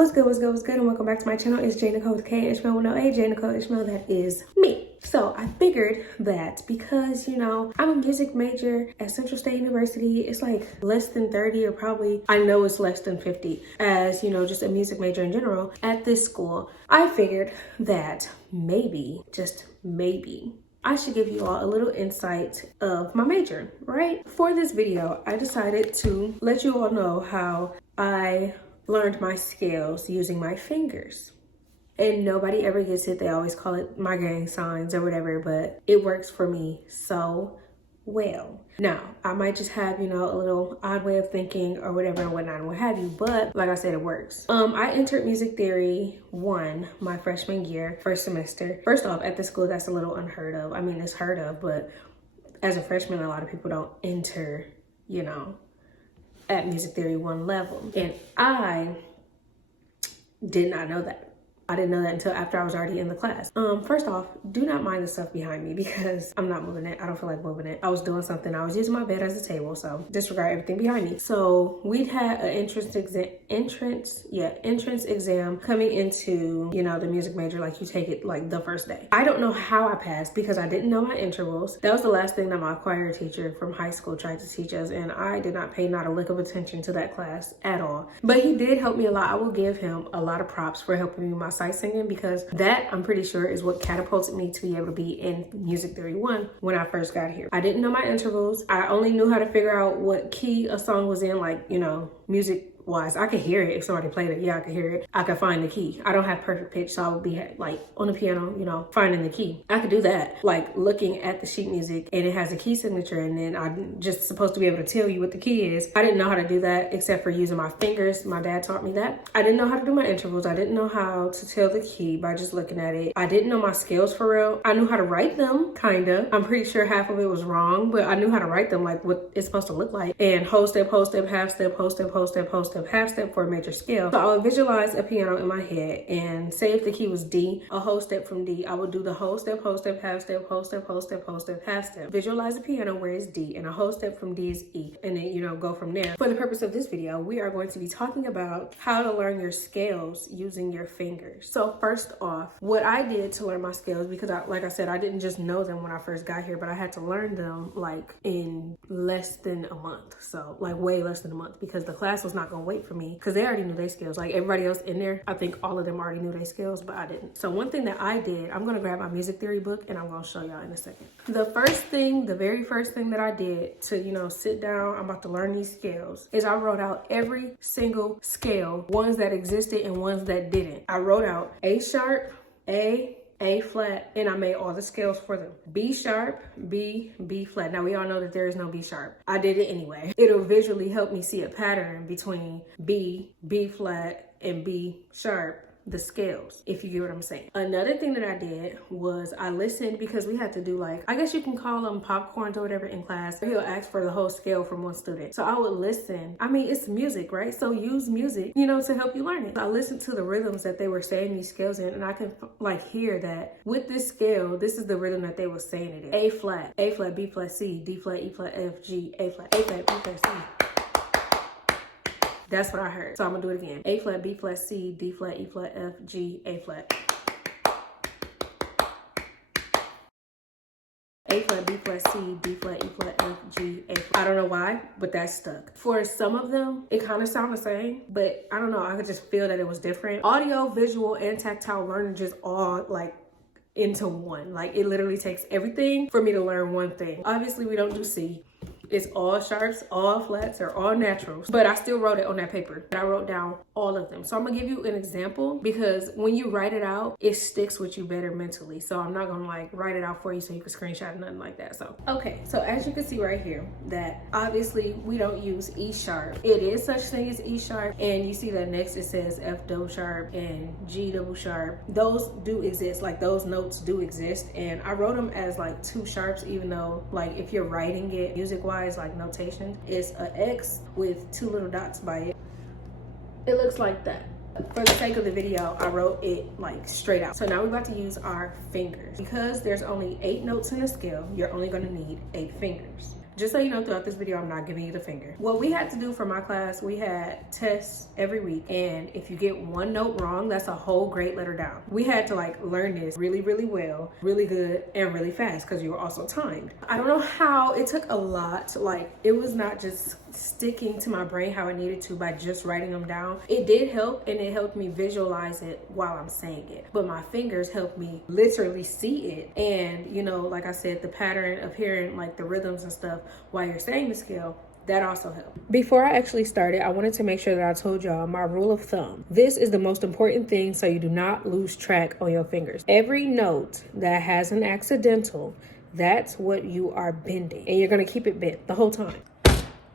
What's good, and welcome back to my channel. It's J Nicole with K Ishmael with no A. J Nicole Ishmael, that is me. So I figured that because, you know, I'm a music major at Central State University, it's like less than 30, or probably, I know it's less than 50, as, you know, just a music major in general at this school. I figured that maybe, just maybe, I should give you all a little insight of my major, right? For this video, I decided to let you all know how I learned my scales using my fingers. And nobody ever gets it. They always call it my gang signs or whatever, but it works for me so well. Now, I might just have, you know, a little odd way of thinking or whatever and whatnot and what have you, but like I said, it works. I entered music theory 1 my freshman year, first semester. First off, at the school, that's a little unheard of. I mean, it's heard of, but as a freshman, a lot of people don't enter, you know, at music theory 1 level. And I did not know that. I didn't know that until after I was already in the class. First off, do not mind the stuff behind me because I'm not moving it. I don't feel like moving it. I was doing something. I was using my bed as a table, so disregard everything behind me. So we'd had an entrance exam coming into, you know, the music major. Like, you take it like the first day. I don't know how I passed because I didn't know my intervals. That was the last thing that my choir teacher from high school tried to teach us, and I did not pay not a lick of attention to that class at all. But he did help me a lot. I will give him a lot of props for helping me with my sight singing, because that, I'm pretty sure, is what catapulted me to be able to be in music theory 1 when I first got here. I didn't know my intervals. I only knew how to figure out what key a song was in, like, you know, music wise. I could hear it if somebody played it. Yeah, I could hear it. I could find the key. I don't have perfect pitch, so I would be like on the piano, you know, finding the key. I could do that, like looking at the sheet music and it has a key signature, and then I'm just supposed to be able to tell you what the key is. I didn't know how to do that except for using my fingers. My dad taught me that. I didn't know how to do my intervals. I didn't know how to tell the key by just looking at it. I didn't know my scales for real. I knew how to write them, kinda. I'm pretty sure half of it was wrong, but I knew how to write them, like what it's supposed to look like. And whole step, half step, whole step, half step for a major scale. So I would visualize a piano in my head, and say if the key was D, a whole step from D, I would do the whole step, half step, half step, half step. Visualize a piano where it's D, and a whole step from D is E, and then, you know, go from there. For the purpose of this video, we are going to be talking about how to learn your scales using your fingers. So first off, what I did to learn my scales, because like I said, I didn't just know them when I first got here, but I had to learn them like in less than a month. So like way less than a month, because the class was not gonna wait for me, because they already knew their skills. Like everybody else in there, I think all of them already knew their skills, but I didn't. So one thing that I did, I'm gonna grab my music theory book and I'm gonna show y'all in a second. The very first thing that I did to, you know, sit down, I'm about to learn these scales, is I wrote out every single scale, ones that existed and ones that didn't. I wrote out A sharp, A flat, and I made all the scales for them. B sharp, B flat. Now we all know that there is no B sharp. I did it anyway. It'll visually help me see a pattern between B flat, and B sharp, the scales, if you get what I'm saying. Another thing that I did was I listened, because we had to do, like, I guess you can call them popcorns or whatever in class. He'll ask for the whole scale from one student. So I would listen. I mean, it's music, right? So use music, you know, to help you learn it. I listened to the rhythms that they were saying these scales in, and I could like hear that with this scale, this is the rhythm that they were saying it in. A flat, B flat, C, D flat, E flat, F, G, A flat, B flat, C. That's what I heard. So I'm gonna do it again. A flat, B flat, C, D flat, E flat, F, G, A flat. A flat, B flat, C, D flat, E flat, F, G, A flat. I don't know why, but that stuck. For some of them, it kind of sounded the same, but I don't know. I could just feel that it was different. Audio, visual, and tactile learning just all like into one. Like, it literally takes everything for me to learn one thing. Obviously, we don't do C. It's all sharps, all flats, or all naturals. But I still wrote it on that paper. I wrote down all of them. So I'm gonna give you an example, because when you write it out, it sticks with you better mentally. So I'm not gonna like write it out for you so you can screenshot it, nothing like that. So, okay. So as you can see right here, that obviously we don't use E sharp. It is such thing as E sharp. And you see that next it says F double sharp and G double sharp. Those do exist. Like, those notes do exist. And I wrote them as like 2 sharps, even though like if you're writing it music-wise, like notation, is an X with 2 little dots by it. It looks like that. For the sake of the video, I wrote it like straight out. So now we're about to use our fingers. Because there's only 8 notes in a scale, you're only gonna need 8 fingers. Just so you know, throughout this video, I'm not giving you the finger. What we had to do for my class, we had tests every week. And if you get one note wrong, that's a whole grade letter down. We had to like learn this really, really well, really good, and really fast because you were also timed. I don't know how, it took a lot. Like, it was not just sticking to my brain how it needed to by just writing them down. It did help, and it helped me visualize it while I'm saying it. But my fingers helped me literally see it. And, you know, like I said, the pattern of hearing like the rhythms and stuff while you're saying the scale, that also helped. Before I actually started, I wanted to make sure that I told y'all my rule of thumb. This is the most important thing so you do not lose track on your fingers. Every note that has an accidental, that's what you are bending. And you're going to keep it bent the whole time.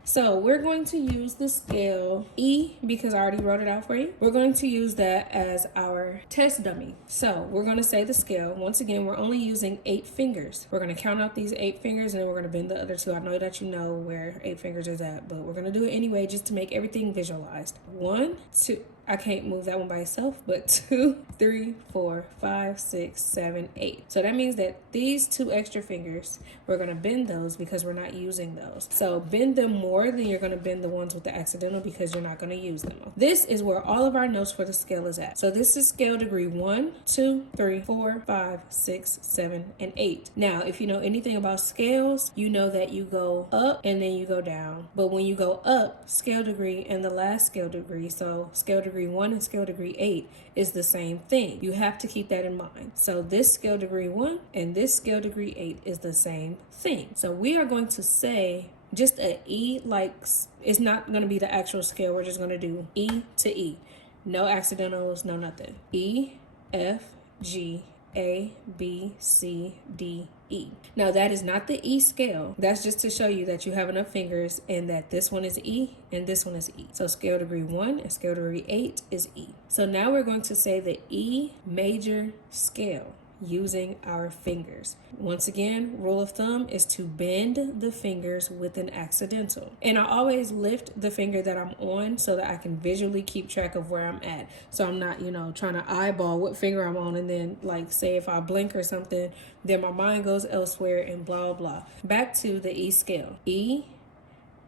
So we're going to use the scale E because I already wrote it out for you. We're going to use that as our test dummy. So we're going to say the scale. Once again, we're only using 8 fingers. We're going to count out these 8 fingers and then we're going to bend the other 2. I know that you know where 8 fingers is at, but we're going to do it anyway just to make everything visualized. 1, 2. I can't move that one by itself, but 2, 3, 4, 5, 6, 7, 8. So that means that these 2 extra fingers, we're gonna bend those because we're not using those. So bend them more than you're gonna bend the ones with the accidental because you're not gonna use them. This is where all of our notes for the scale is at. So this is scale degree 1, 2, 3, 4, 5, 6, 7, and 8. Now, if you know anything about scales, you know that you go up and then you go down. But when you go up, scale degree and the last scale degree, so scale degree 1 and scale degree 8 is the same thing. You have to keep that in mind. So this scale degree 1 and this scale degree 8 is the same thing. So we are going to say just a E, like it's not going to be the actual scale. We're just going to do E to E. No accidentals, no nothing. E, F, G, A, B, C, D, E. Now that is not the E scale. That's just to show you that you have enough fingers and that this one is E and this one is E. So scale degree 1 and scale degree 8 is E. So now we're going to say the E major scale using our fingers. Once again, rule of thumb is to bend the fingers with an accidental. And I always lift the finger that I'm on so that I can visually keep track of where I'm at. So I'm not, you know, trying to eyeball what finger I'm on and then like say if I blink or something, then my mind goes elsewhere and blah, blah. Back to the E scale. E,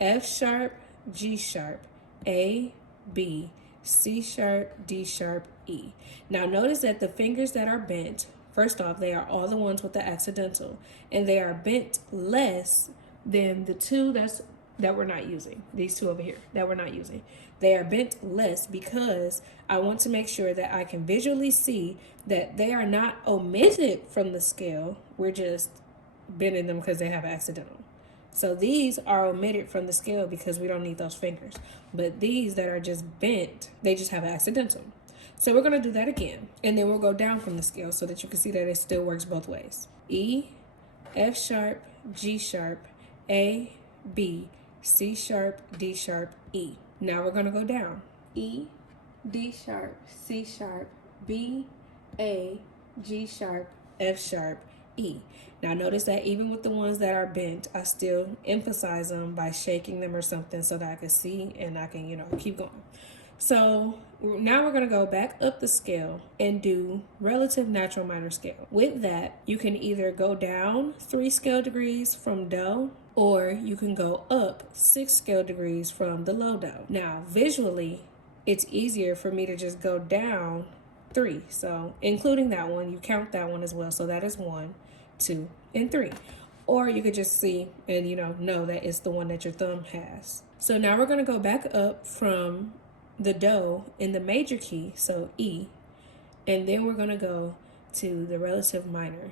F sharp, G sharp, A, B, C sharp, D sharp, E. Now notice that the fingers that are bent, first off, they are all the ones with the accidental, and they are bent less than the 2 that we're not using. These 2 over here that we're not using. They are bent less because I want to make sure that I can visually see that they are not omitted from the scale. We're just bending them because they have an accidental. So these are omitted from the scale because we don't need those fingers. But these that are just bent, they just have an accidental. So we're going to do that again, and then we'll go down from the scale so that you can see that it still works both ways. E, F sharp, G sharp, A, B, C sharp, D sharp, E. Now we're going to go down. E, D sharp, C sharp, B, A, G sharp, F sharp, E. Now notice that even with the ones that are bent, I still emphasize them by shaking them or something so that I can see and I can, you know, keep going. So now we're going to go back up the scale and do relative natural minor scale. With that, you can either go down 3 scale degrees from do, or you can go up 6 scale degrees from the low do. Now, visually, it's easier for me to just go down 3. So including that one, you count that one as well. So that is 1, 2, and 3. Or you could just see and, you know that it's the one that your thumb has. So now we're going to go back up from the do in the major key, so E, and then we're going to go to the relative minor,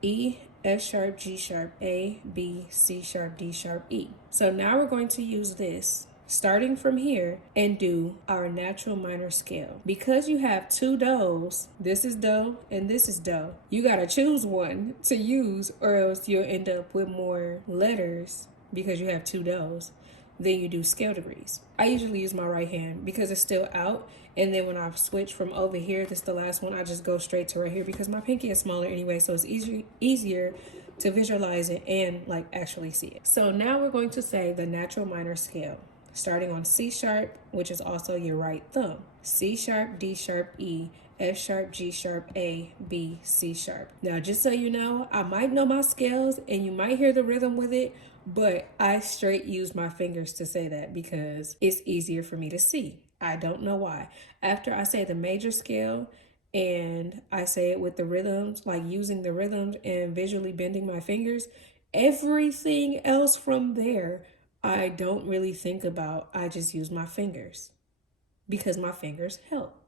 E, F sharp, G sharp, A, B, C sharp, D sharp, E. So now we're going to use this starting from here and do our natural minor scale. Because you have 2 do's, this is do and this is do, you got to choose one to use or else you'll end up with more letters because you have 2 do's. Then you do scale degrees. I usually use my right hand because it's still out. And then when I switch from over here, this is the last one, I just go straight to right here because my pinky is smaller anyway. So it's easier to visualize it and like actually see it. So now we're going to say the natural minor scale, starting on C sharp, which is also your right thumb. C sharp, D sharp, E, F sharp, G sharp, A, B, C sharp. Now, just so you know, I might know my scales and you might hear the rhythm with it, But I straight use my fingers to say that because it's easier for me to see. I don't know why. After I say the major scale and I say it with the rhythms, like using the rhythms and visually bending my fingers, everything else from there, I don't really think about. I just use my fingers because my fingers help.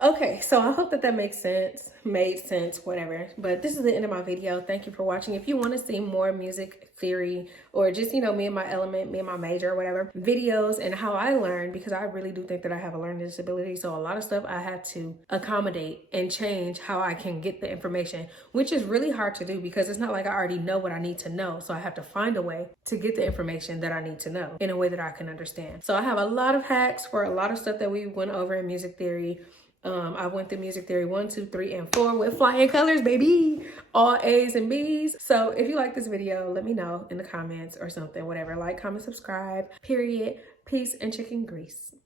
Okay, so I hope that makes sense, made sense, whatever. But this is the end of my video. Thank you for watching. If you want to see more music theory or just, me and my element, me and my major or whatever, videos and how I learn, because I really do think that I have a learning disability. So a lot of stuff I have to accommodate and change how I can get the information, which is really hard to do because it's not like I already know what I need to know. So I have to find a way to get the information that I need to know in a way that I can understand. So I have a lot of hacks for a lot of stuff that we went over in music theory. I went through music theory 1, 2, 3, and 4 with flying colors, baby. All A's and B's. So if you like this video, let me know in the comments or something, whatever. Like, comment, subscribe, period. Peace and chicken grease.